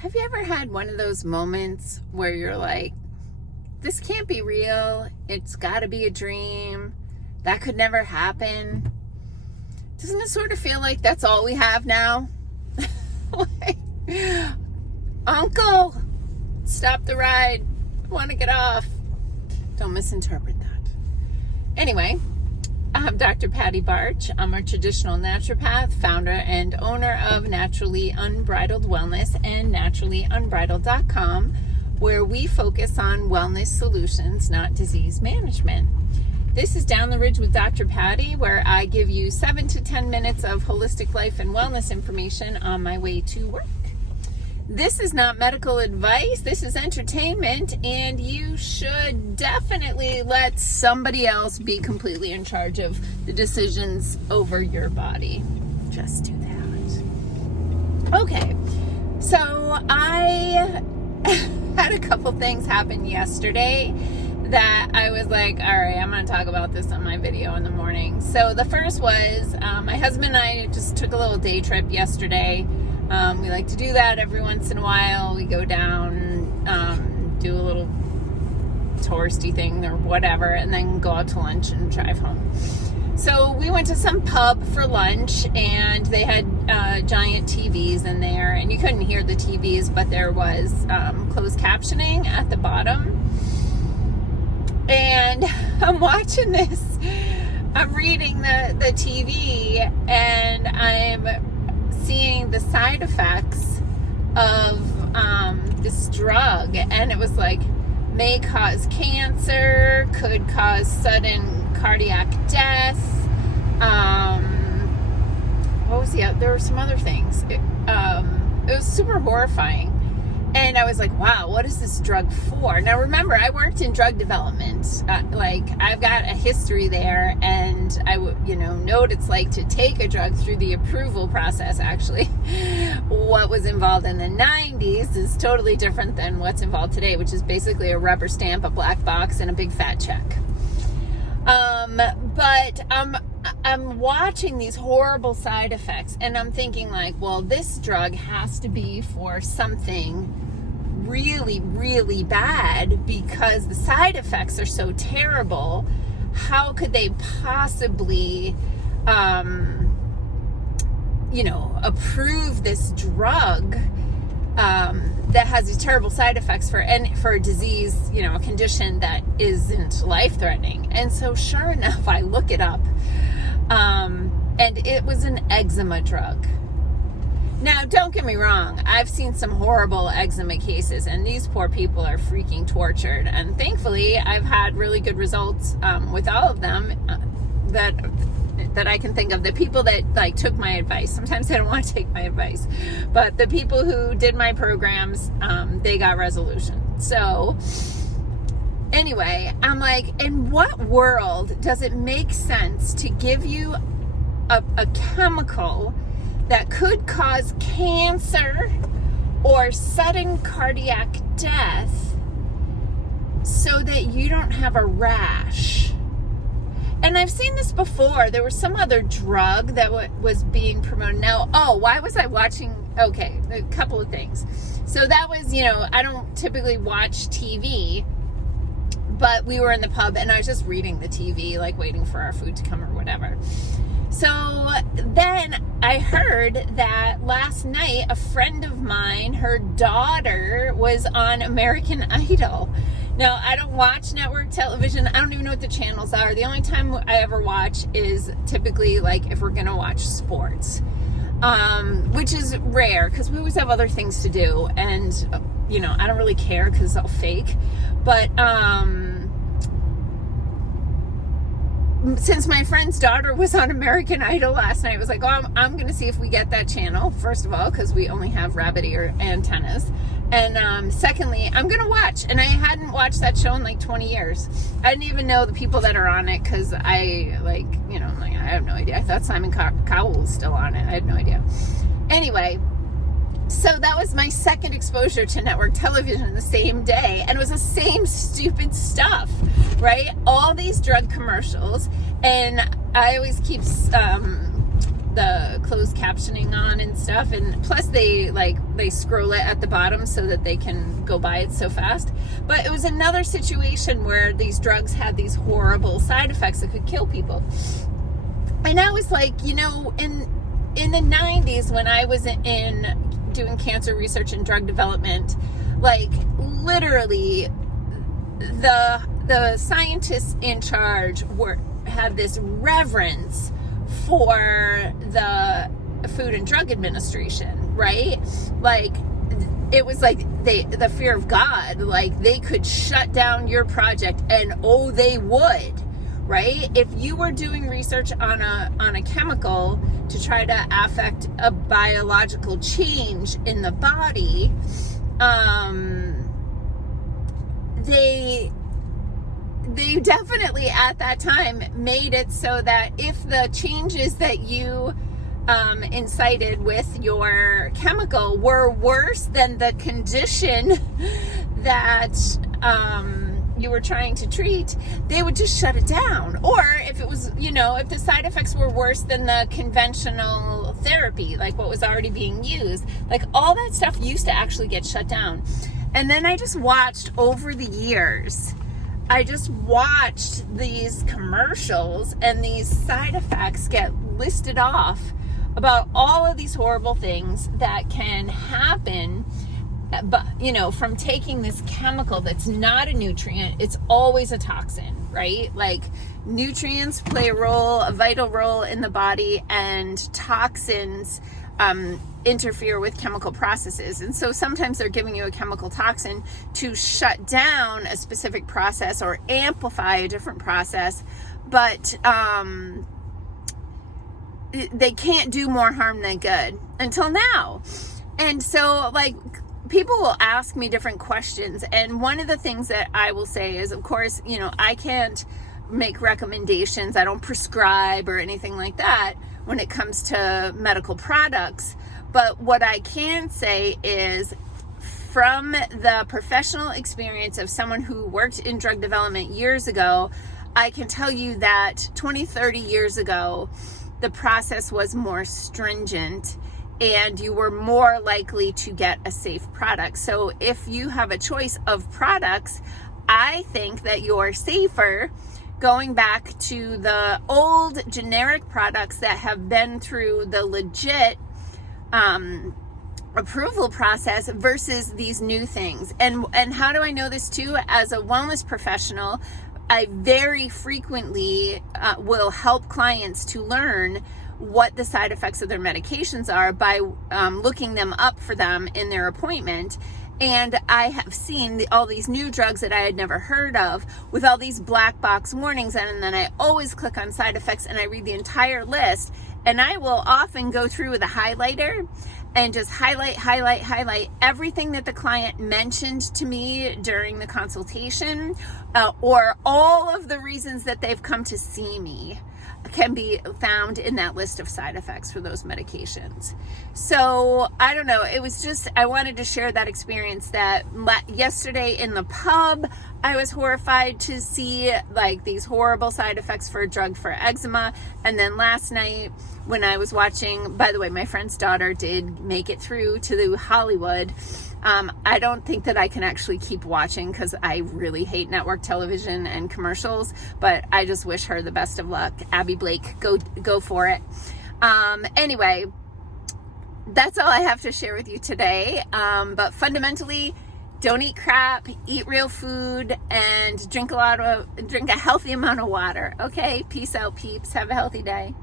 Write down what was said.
Have you ever had one of those moments where you're like, this can't be real, it's got to be a dream, that could never happen? Doesn't it sort of feel like that's all we have now? Like, Uncle, stop the ride, I want to get off. Don't misinterpret that. Anyway, I'm Dr. Patty Barch. I'm a traditional naturopath, founder and owner of Naturally Unbridled Wellness and naturallyunbridled.com, where we focus on wellness solutions, not disease management. This is Down the Ridge with Dr. Patty, where I give you 7 to 10 minutes of holistic life and wellness information on my way to work. This is not medical advice, this is entertainment, and you should definitely let somebody else be completely in charge of the decisions over your body. Just do that. Okay, so I had a couple things happen yesterday that I was like, all right, I'm going to talk about this on my video in the morning. So the first was my husband and I just took a little day trip yesterday. We like to do that every once in a while. We go down, do a little touristy thing or whatever, and then go out to lunch and drive home. So we went to some pub for lunch, and they had giant TVs in there, and you couldn't hear the TVs, but there was closed captioning at the bottom. And I'm watching this, I'm reading the TV, and I'm seeing the side effects of this drug, and it was like, may cause cancer, could cause sudden cardiac death, what was the other? There were some other things. It was super horrifying. And I was like, wow, what is this drug for? Now, remember, I worked in drug development. I've got a history there, and I know what it's like to take a drug through the approval process, actually. What was involved in the 90s is totally different than what's involved today, which is basically a rubber stamp, a black box, and a big fat check. But I'm watching these horrible side effects, and I'm thinking like, well, this drug has to be for something really, really bad, because the side effects are so terrible. How could they possibly, approve this drug that has these terrible side effects for a disease, a condition that isn't life-threatening? And so sure enough, I look it up, and it was an eczema drug. Now, don't get me wrong, I've seen some horrible eczema cases, and these poor people are freaking tortured, and thankfully I've had really good results with all of them that I can think of. The people that took my advice, sometimes they don't want to take my advice, but the people who did my programs, they got resolution. So anyway, I'm like, in what world does it make sense to give you a chemical that could cause cancer or sudden cardiac death so that you don't have a rash? And I've seen this before. There was some other drug that was being promoted. Now, why was I watching? Okay, a couple of things. So that was, I don't typically watch TV, but we were in the pub, and I was just reading the TV, like waiting for our food to come or whatever. So then I heard that last night, a friend of mine, her daughter was on American Idol. Now, I don't watch network television. I don't even know what the channels are. The only time I ever watch is typically like if we're going to watch sports, which is rare because we always have other things to do. And, I don't really care because it's all fake. But since my friend's daughter was on American Idol last night, I was like, I'm going to see if we get that channel, first of all, because we only have rabbit ear antennas. And secondly, I'm going to watch. And I hadn't watched that show in like 20 years. I didn't even know the people that are on it because I have no idea. I thought Simon Cowell was still on it. I had no idea. Anyway, so that was my second exposure to network television the same day. And it was the same stupid stuff, right? All these drug commercials. And I always keep the the closed captioning on and stuff, and plus they scroll it at the bottom so that they can go by it so fast. But it was another situation where these drugs had these horrible side effects that could kill people. And I was like, in the 90s, when I was in doing cancer research and drug development, like literally the scientists in charge had this reverence for the Food and Drug Administration, right? Like, it was like the fear of God, like they could shut down your project, and they would, right? If you were doing research on a chemical to try to affect a biological change in the body, they definitely at that time made it so that if the changes that you incited with your chemical were worse than the condition that you were trying to treat, they would just shut it down. Or if it was, if the side effects were worse than the conventional therapy, like what was already being used, like all that stuff used to actually get shut down. And then I just watched over the years, these commercials and these side effects get listed off about all of these horrible things that can happen, but from taking this chemical that's not a nutrient. It's always a toxin, right? Like, nutrients play a vital role in the body, and toxins interfere with chemical processes. And so sometimes they're giving you a chemical toxin to shut down a specific process or amplify a different process, but they can't do more harm than good until now. And so, like, people will ask me different questions, and one of the things that I will say is, of course, I can't make recommendations. I don't prescribe or anything like that when it comes to medical products. But what I can say is, from the professional experience of someone who worked in drug development years ago, I can tell you that 20, 30 years ago, the process was more stringent and you were more likely to get a safe product. So if you have a choice of products, I think that you're safer going back to the old generic products that have been through the legit approval process versus these new things. And how do I know this too? As a wellness professional, I very frequently will help clients to learn what the side effects of their medications are by looking them up for them in their appointment. And I have seen all these new drugs that I had never heard of with all these black box warnings. And then I always click on side effects and I read the entire list. And I will often go through with a highlighter and just highlight everything that the client mentioned to me during the consultation, or all of the reasons that they've come to see me can be found in that list of side effects for those medications. So I don't know, it was just, I wanted to share that experience that yesterday in the pub, I was horrified to see like these horrible side effects for a drug for eczema. And then last night when I was watching, by the way, my friend's daughter did make it through to the Hollywood. I don't think that I can actually keep watching because I really hate network television and commercials, but I just wish her the best of luck. Abby Blake, go for it. Anyway, that's all I have to share with you today. But fundamentally, don't eat crap, eat real food, and drink a healthy amount of water. Okay, peace out, peeps. Have a healthy day.